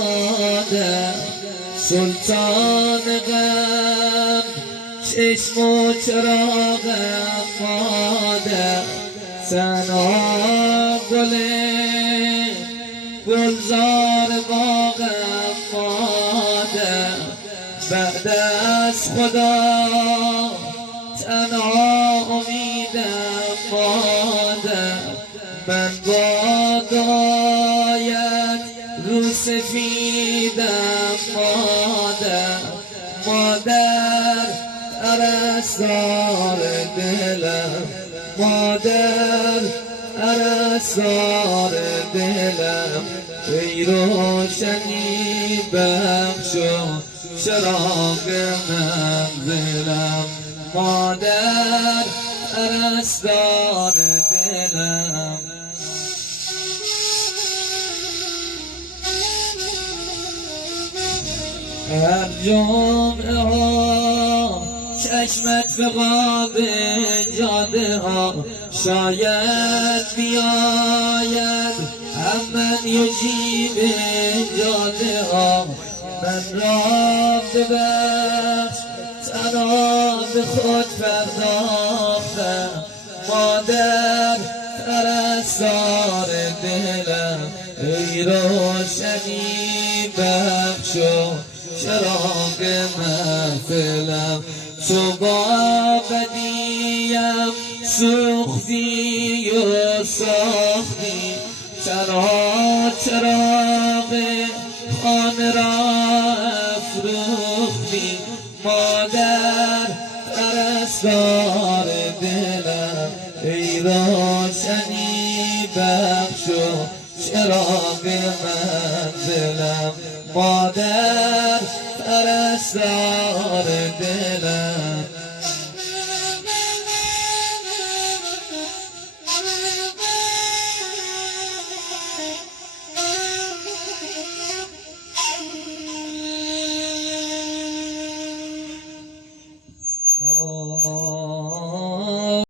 مادر سلطان غم چشم و چراغم مادر سنا گل گلزار باغم مادر بعد از خدا تنها امیدم مادر من با دعایت رو سفیدم مادر مادر پرستار دلم مادر پرستار دلم ای روشنی بخش و چراغ منزلم مادر پرستار دلم هر جمعه ها چشمت به قاب جاده ها شاید بیاید هم من یجیب جاده ها من را ببخش تنها به خود پرداختم مادر پرستار دلم ای روشنی بخش و چراغ محفلم تو با بدیم سوختی و ساختی تنها چراغ خانه را افروختی مادر پرستار دلم ای روشنی بخش و چراغ منزلم مادر پرستار دلم